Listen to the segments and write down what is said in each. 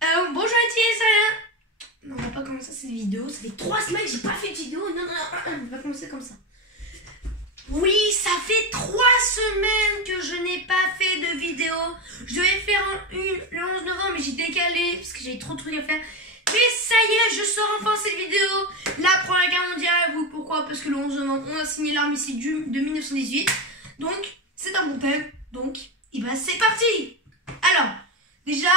Bonjour à tous. Non, on va pas commencer cette vidéo. Ça fait 3 semaines que j'ai pas fait de vidéo. Non, on va commencer comme ça. Oui, ça fait 3 semaines que je n'ai pas fait de vidéo. Je devais faire une le 11 novembre, mais j'ai décalé parce que j'avais trop de trucs à faire. Mais ça y est, je sors enfin cette vidéo. La Première Guerre mondiale. Vous, pourquoi? Parce que le 11 novembre, on a signé l'armistice de 1918. Donc, c'est un bon thème. Donc, et ben, c'est parti. Alors, déjà...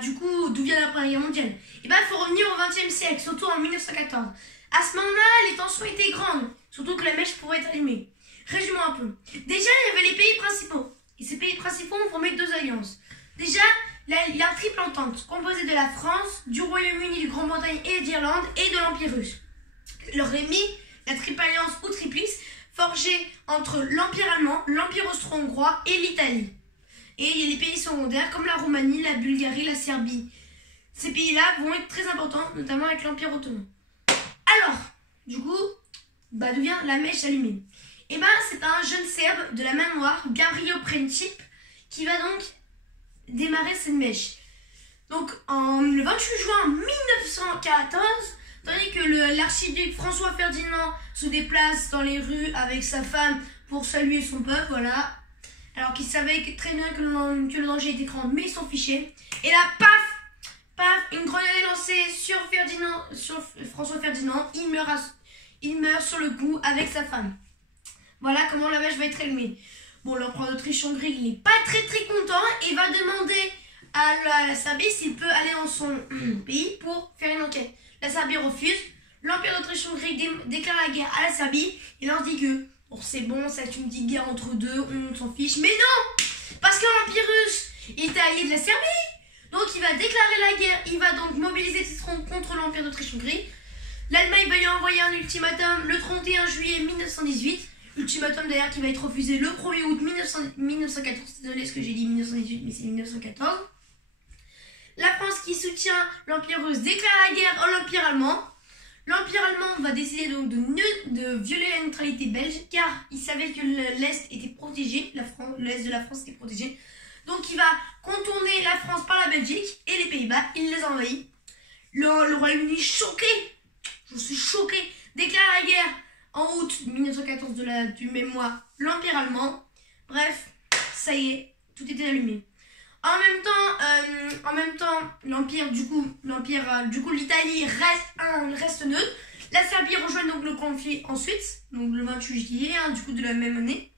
du coup, d'où vient la Première Guerre mondiale? Il faut revenir au XXe siècle, surtout en 1914. À ce moment-là, les tensions étaient grandes, surtout que la mèche pourrait être allumée. Résumons un peu. Déjà, il y avait les pays principaux. Et ces pays principaux ont formé 2 alliances. Déjà, la triple entente, composée de la France, du Royaume-Uni, du Grande-Bretagne et d'Irlande, et de l'Empire russe. Leur est mis la triple alliance ou triplice, forgée entre l'Empire allemand, l'Empire austro-hongrois et l'Italie. Et il y a les pays secondaires comme la Roumanie, la Bulgarie, la Serbie. Ces pays-là vont être très importants, notamment avec l'Empire ottoman. Alors, du coup, d'où vient la mèche allumée? C'est un jeune Serbe de la main noire, Gavrilo Princip, qui va donc démarrer cette mèche. Donc, le 28 juin 1914, tandis que l'archiduc François Ferdinand se déplace dans les rues avec sa femme pour saluer son peuple, voilà. Alors qu'il savait très bien que le danger était grand, mais il s'en fichait. Et là, paf, une grenade est lancée sur François Ferdinand. Il meurt sur le coup avec sa femme. Voilà comment la mèche va être allumée. Bon, l'empereur d'Autriche-Hongrie, il n'est pas très content et va demander à la Serbie s'il peut aller dans son pays pour faire une enquête. La Serbie refuse. L'empire d'Autriche-Hongrie déclare la guerre à la Serbie et leur dit que bon, c'est bon, c'est une petite guerre entre deux, on s'en fiche. Mais non! Parce que l'Empire russe était allié de la Serbie. Donc il va déclarer la guerre, il va donc mobiliser ses troupes contre l'Empire d'Autriche-Hongrie. L'Allemagne va lui envoyer un ultimatum le 31 juillet 1918. Ultimatum d'ailleurs qui va être refusé le 1er août 1914. Désolé ce que j'ai dit 1918, mais c'est 1914. La France qui soutient l'Empire russe déclare la guerre à l'Empire allemand. L'Empire allemand va décider donc de violer la neutralité belge car il savait que l'Est était protégé, l'Est de la France était protégé. Donc il va contourner la France par la Belgique et les Pays-Bas, il les envahit. Le Royaume-Uni choqué, je suis choqué, déclare la guerre en août 1914 du même mois, l'Empire allemand. Bref, ça y est, tout était allumé. En même temps, l'Empire, du coup, l'Italie reste neutre. La Serbie rejoint donc le conflit ensuite, donc le 28 juillet, du coup, de la même année.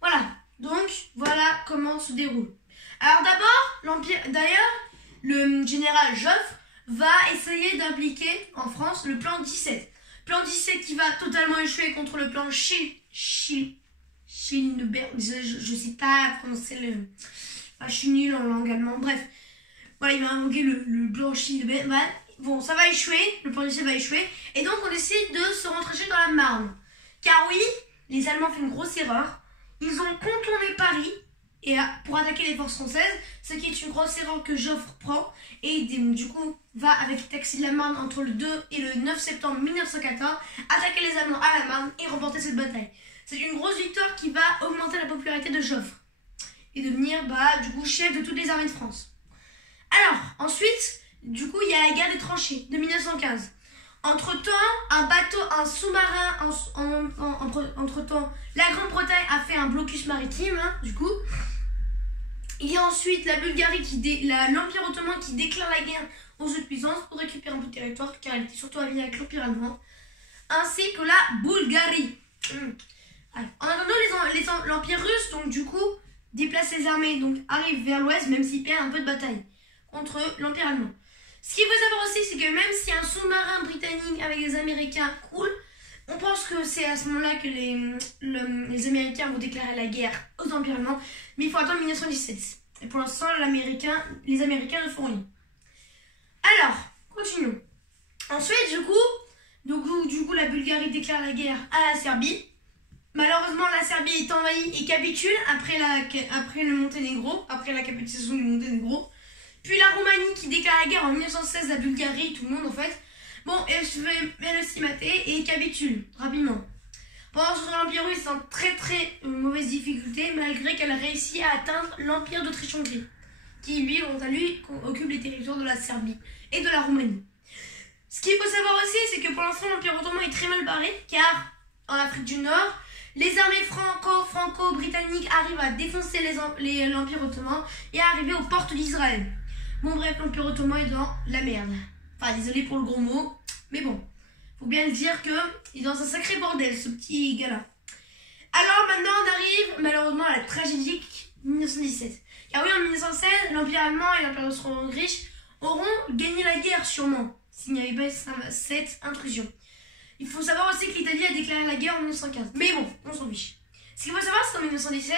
Voilà, donc, voilà comment se déroule. Alors d'ailleurs, le général Joffre va essayer d'impliquer en France le plan 17. Plan 17 qui va totalement échouer contre le plan Schildenberg. Je sais pas prononcer le... je suis nulle en langue allemande, bref. Voilà, il va invoquer le blanchi de Ben. Bon, ça va échouer, le plan d'essai va échouer. Et donc, on décide de se rentrer dans la Marne. Car oui, les Allemands font une grosse erreur. Ils ont contourné Paris pour attaquer les forces françaises, ce qui est une grosse erreur que Joffre prend. Et du coup, va avec les taxis de la Marne entre le 2 et le 9 septembre 1914, attaquer les Allemands à la Marne et remporter cette bataille. C'est une grosse victoire qui va augmenter la popularité de Joffre et devenir du coup chef de toutes les armées de France. Alors, ensuite, du coup, il y a la guerre des tranchées de 1915. Entre-temps, un sous-marin, entre-temps, la Grande-Bretagne a fait un blocus maritime, du coup. Il y a ensuite la Bulgarie, l'Empire ottoman qui déclare la guerre aux autres puissances pour récupérer un peu de territoire, car elle était surtout alliée avec l'Empire allemand, ainsi que la Bulgarie. En attendant, l'Empire russe, donc du coup, déplace ses armées, donc arrive vers l'ouest, même s'il perd un peu de bataille contre l'Empire allemand. Ce qu'il faut savoir aussi, c'est que même si un sous-marin britannique avec les Américains coule, on pense que c'est à ce moment-là que les Américains vont déclarer la guerre aux Empires allemands, mais il faut attendre 1917. Et pour l'instant, les Américains ne font rien. Alors, continuons. Ensuite, du coup, la Bulgarie déclare la guerre à la Serbie. Malheureusement, la Serbie est envahie et capitule après le Monténégro, après la capitulation du Monténégro. Puis la Roumanie qui déclare la guerre en 1916, la Bulgarie, tout le monde en fait. Bon, elle se fait mater et capitule rapidement. Pendant ce temps, l'Empire russe est en très mauvaise difficulté malgré qu'elle a réussi à atteindre l'Empire d'Autriche-Hongrie. qui lui, quant à lui, occupe les territoires de la Serbie et de la Roumanie. Ce qu'il faut savoir aussi, c'est que pour l'instant, l'Empire ottoman est très mal barré, car en Afrique du Nord, les armées franco-britanniques arrivent à défoncer l'Empire ottoman et à arriver aux portes d'Israël. Bon bref, l'Empire ottoman est dans la merde. Enfin, désolé pour le gros mot, mais bon, faut bien le dire que il est dans un sacré bordel, ce petit gars-là. Alors maintenant, on arrive malheureusement à la tragédie 1917. Car oui, en 1916, l'Empire allemand et l'Empire austro-hongrie auront gagné la guerre sûrement, s'il n'y avait pas cette intrusion. Il faut savoir aussi que l'Italie a déclaré la guerre en 1915. Mais bon, on s'en fiche. Ce qu'il faut savoir, c'est qu'en 1917,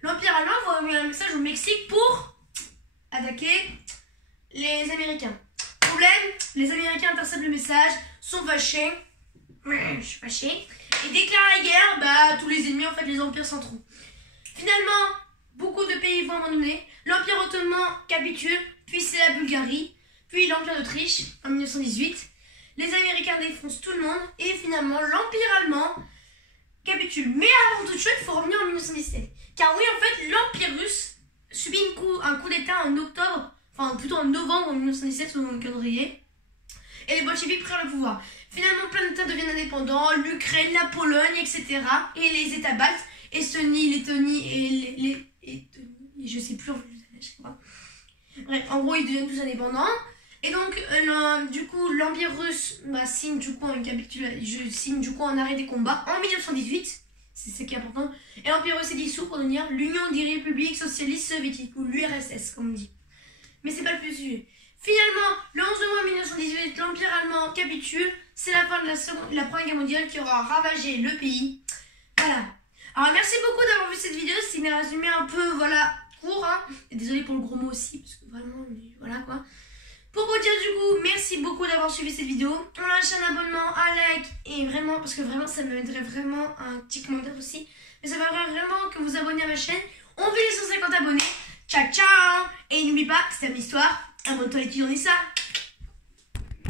l'Empire allemand va envoyer un message au Mexique pour attaquer les Américains. Problème, les Américains interceptent le message, sont fâchés, je suis fâché, et déclarent la guerre, bah tous les ennemis, en fait, les empires centraux. Finalement, beaucoup de pays vont abandonner, l'Empire ottoman capitule, puis c'est la Bulgarie, puis l'Empire d'Autriche en 1918. Les Américains défoncent tout le monde, et finalement, l'Empire allemand capitule. Mais avant toute chose, il faut revenir en 1917. Car oui, en fait, l'Empire russe subit un coup d'état en octobre, enfin plutôt en novembre 1917 selon le calendrier, et les bolcheviks prirent le pouvoir. Finalement, plein d'États deviennent indépendants, l'Ukraine, la Pologne, etc. Et les États baltes, Estonie, Lettonie et je sais plus, je sais pas. Bref, en gros, ils deviennent tous indépendants. Et donc, du coup, l'Empire russe signe du coup un arrêt des combats en 1918. C'est ce qui est important. Et l'Empire russe est dissous pour devenir l'Union des républiques socialistes soviétiques, ou l'URSS, comme on dit. Mais c'est pas le plus sujet. Finalement, le 11 novembre 1918, l'Empire allemand capitule. C'est la fin de la Première Guerre mondiale qui aura ravagé le pays. Voilà. Alors, merci beaucoup d'avoir vu cette vidéo. C'est un résumé un peu, voilà, court. Hein. Et désolé pour le gros mot aussi, parce que vraiment, voilà quoi. Pour vous dire du coup, merci beaucoup d'avoir suivi cette vidéo. On lâche un abonnement, un like, et vraiment, parce que vraiment, ça me mettrait vraiment un petit commentaire aussi. Mais ça m'aimerait vraiment que vous abonnez à ma chaîne. On vit les 150 abonnés. Ciao, ciao. Et n'oublie pas, c'est une histoire. Abonne-toi à l'étudiant Nissa.